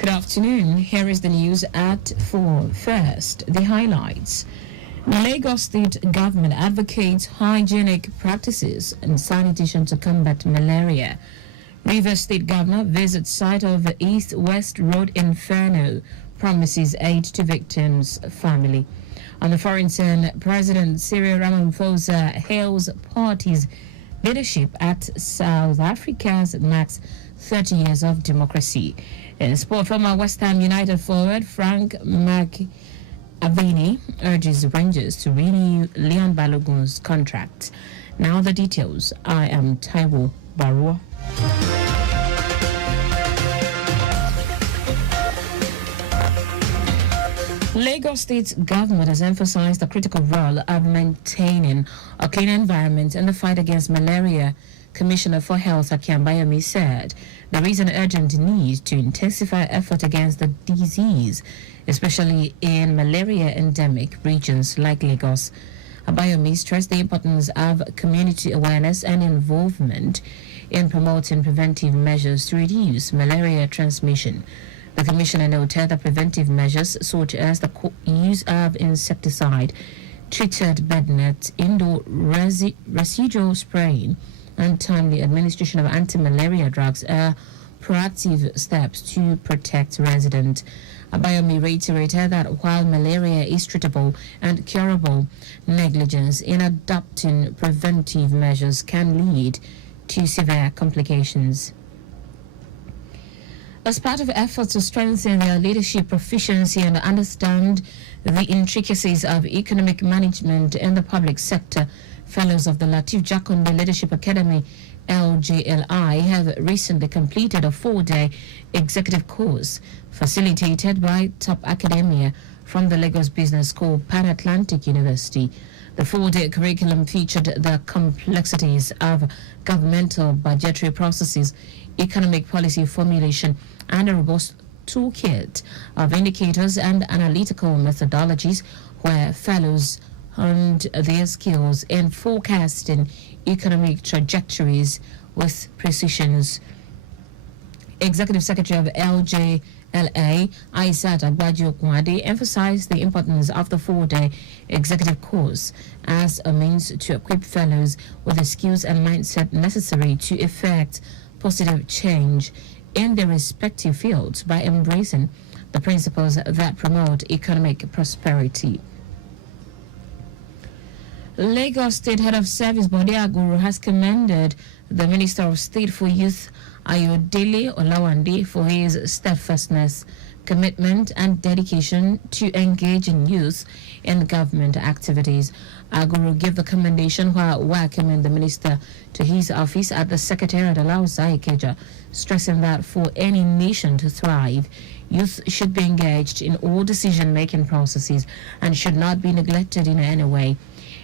Good afternoon. Here is the news at 4. First, the highlights. The Lagos State government advocates hygienic practices and sanitation to combat malaria. Rivers State governor visits site of East-West Road Inferno, promises aid to victims' family. On the foreign scene, President Cyril Ramaphosa hails party's leadership at South Africa's max 30 years of democracy. In sport, former West Ham United forward Frank McAvenny urges Rangers to renew Leon Balogun's contract. Now the details. I am Taiwo Baruwa. Lagos State's government has emphasized the critical role of maintaining a clean environment in the fight against malaria. Commissioner for Health Akim Bayomi said there is an urgent need to intensify effort against the disease, especially in malaria endemic regions like Lagos. Abayomi stressed the importance of community awareness and involvement in promoting preventive measures to reduce malaria transmission. The commissioner noted that preventive measures such as the use of insecticide, treated bed nets, indoor residual spraying, and timely administration of anti-malaria drugs are proactive steps to protect residents. Abayomi reiterated that while malaria is treatable and curable, negligence in adopting preventive measures can lead to severe complications. As part of efforts to strengthen their leadership proficiency and understand the intricacies of economic management in the public sector, fellows of the Latif Jakonde Leadership Academy, LJLI, have recently completed a 4-day executive course facilitated by top academia from the Lagos Business School, Pan Atlantic University. The 4-day curriculum featured the complexities of governmental budgetary processes, economic policy formulation, and a robust toolkit of indicators and analytical methodologies where fellows honed their skills in forecasting economic trajectories with precision. Executive Secretary of LJLA, Aisat Agbaji-Okunade, emphasized the importance of the 4-day executive course as a means to equip fellows with the skills and mindset necessary to effect positive change in their respective fields by embracing the principles that promote economic prosperity. Lagos State Head of Service Bode Aguru has commended the Minister of State for Youth Ayodele Olawande for his steadfastness, commitment and dedication to engaging youth in government activities. Aguru gave the commendation while welcoming the minister to his office at the Secretariat Alausa Ikeja, stressing that for any nation to thrive, youth should be engaged in all decision-making processes and should not be neglected in any way.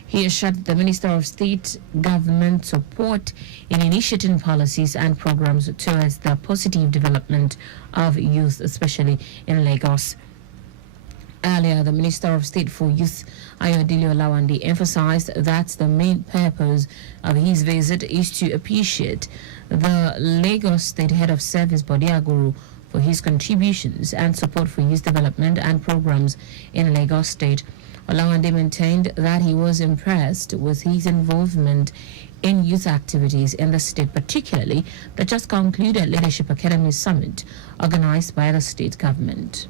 He assured the Minister of State government support in initiating policies and programs towards the positive development of youth, especially in Lagos. Earlier, the Minister of State for Youth, Ayodele Olawande, emphasized that the main purpose of his visit is to appreciate the Lagos State Head of Service, Bode Aguru, for his contributions and support for youth development and programs in Lagos State. Olawande maintained that he was impressed with his involvement in youth activities in the state, particularly the just concluded Leadership Academy Summit organized by the state government.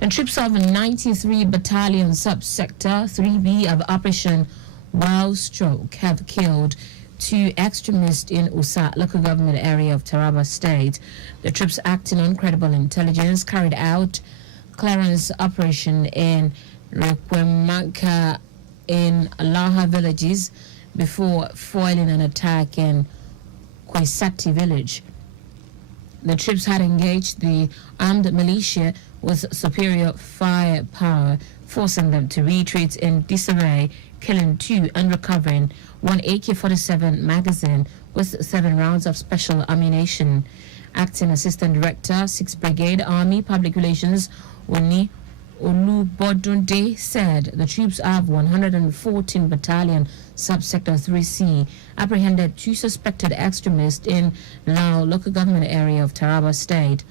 And troops of 93 Battalion Subsector 3B of Operation Wild Stroke have killed 2 extremists in Usa local government area of Taraba State. The troops, acting on credible intelligence, carried out clearance operation in Rekwemanka in Alaha villages before foiling an attack in Kwaisati village. The troops had engaged the armed militia with superior firepower, forcing them to retreat in disarray, killing 2 and recovering 1 AK-47 magazine with 7 rounds of special ammunition. Acting Assistant Director, 6th Brigade Army Public Relations, Oni Olubodunde, said the troops of 114 Battalion Subsector 3C, apprehended 2 suspected extremists in Lao local government area of Taraba State.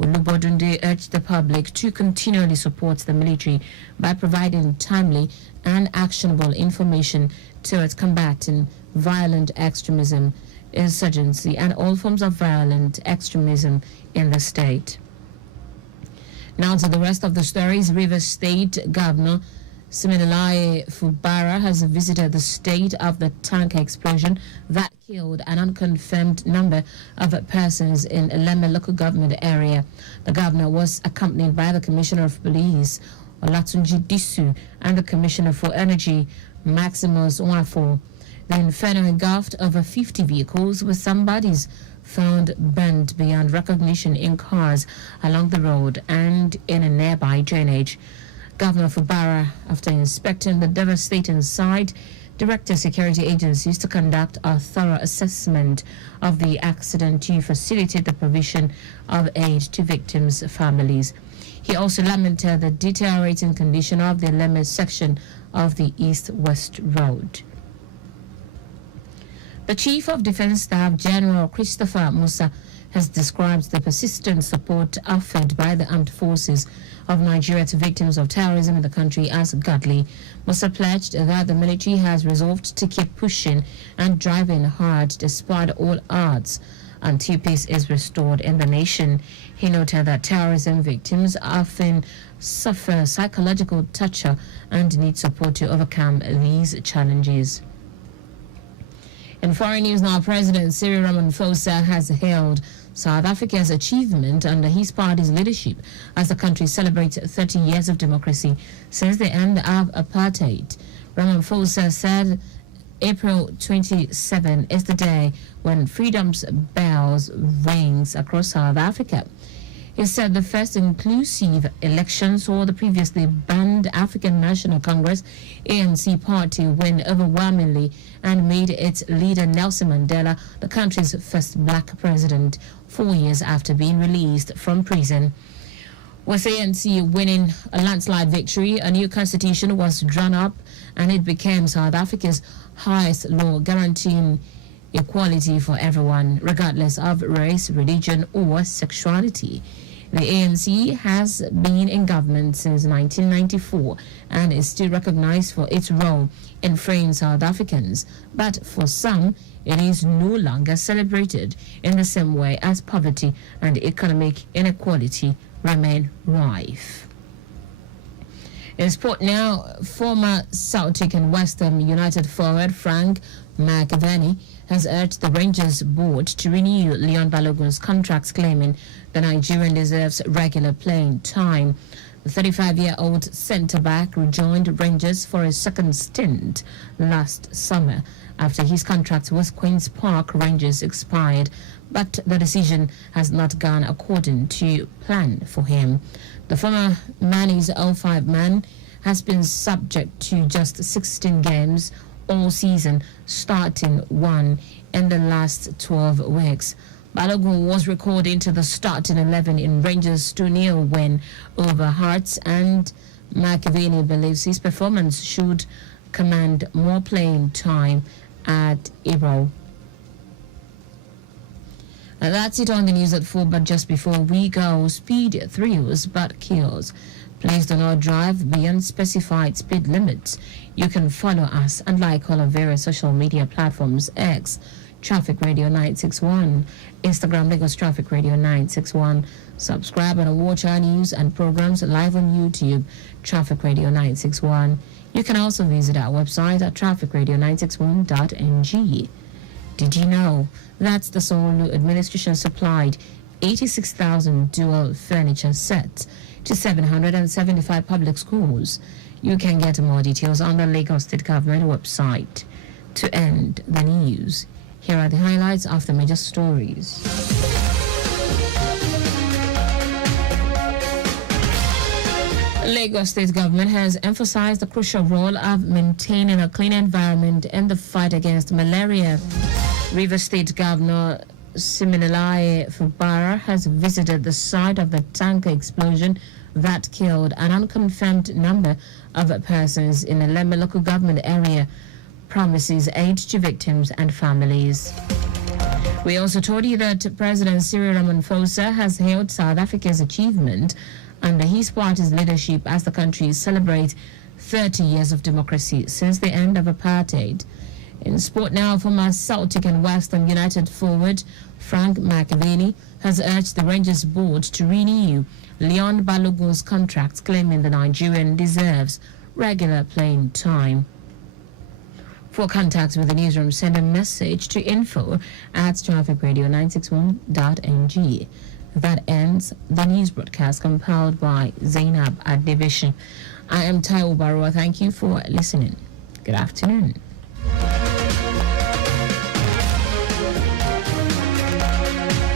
Olubodunde urged the public to continually support the military by providing timely and actionable information towards combating violent extremism, insurgency, and all forms of violent extremism in the state. Now to the rest of the stories. Rivers State Governor Siminalayi Fubara has visited the state of the tanker explosion that killed an unconfirmed number of persons in Eleme local government area. The governor was accompanied by the Commissioner of Police, Olatunji Disu, and the Commissioner for Energy, Maximus Nwafo. The inferno engulfed over 50 vehicles, with some bodies found burnt beyond recognition in cars along the road and in a nearby drainage. Governor Fubara, after inspecting the devastating site, directed security agencies to conduct a thorough assessment of the accident to facilitate the provision of aid to victims' families. He also lamented the deteriorating condition of the Eleme section of the East-West Road. The Chief of Defense Staff, General Christopher Musa, has described the persistent support offered by the armed forces of Nigeria to victims of terrorism in the country as godly. Musa pledged that the military has resolved to keep pushing and driving hard despite all odds until peace is restored in the nation. He noted that terrorism victims often suffer psychological torture and need support to overcome these challenges. In foreign news now, President Cyril Ramaphosa has hailed South Africa's achievement under his party's leadership as the country celebrates 30 years of democracy since the end of apartheid. Ramaphosa said April 27 is the day when freedom's bells rings across South Africa. He said the first inclusive election saw the previously banned African National Congress ANC party win overwhelmingly and made its leader Nelson Mandela the country's first black president 4 years after being released from prison. With ANC winning a landslide victory, a new constitution was drawn up and it became South Africa's highest law guaranteeing equality for everyone, regardless of race, religion, or sexuality. The ANC has been in government since 1994 and is still recognized for its role in freeing South Africans. But for some, it is no longer celebrated in the same way as poverty and economic inequality remain rife. In sport now, former Celtic and Western United forward Frank McAvenny has urged the Rangers board to renew Leon Balogun's contracts, claiming the Nigerian deserves regular playing time. The 35-year-old centre-back rejoined Rangers for a second stint last summer after his contract with Queen's Park Rangers expired, but the decision has not gone according to plan for him. The former Mani's 05 man has been subject to just 16 games all season, starting one in the last 12 weeks. Balogun was recalled into the starting 11 in Rangers' 2-0 win over Hearts, and McAvenny believes his performance should command more playing time at Ibro. And that's it on the news at 4, but just before we go, speed thrills but kills. Please do not drive beyond specified speed limits. You can follow us and like all our various social media platforms: X, Traffic Radio 961, Instagram, Lagos Traffic Radio 961. Subscribe and watch our news and programs live on YouTube, Traffic Radio 961. You can also visit our website at trafficradio961.ng. Did you know that the Solu administration supplied 86,000 dual furniture sets to 775 public schools? You can get more details on the Lagos State Government website. To end the news, here are the highlights of the major stories. Lagos State Government has emphasized the crucial role of maintaining a clean environment in the fight against malaria. Rivers State Governor Siminalayi Fubara has visited the site of the tanker explosion that killed an unconfirmed number of persons in the Eleme local government area. promises aid to victims and families. We also told you that President Cyril Ramaphosa has hailed South Africa's achievement under his party's leadership as the country celebrates 30 years of democracy since the end of apartheid. In sport now, former Celtic and Western United forward Frank McAvaney has urged the Rangers board to renew Leon Balogun's contract, claiming the Nigerian deserves regular playing time. For contact with the newsroom, send a message to info@trafficradio961.ng. That ends the news broadcast compiled by Zainab Adivishi. I am Taiwo Baruwa. Thank you for listening. Good afternoon.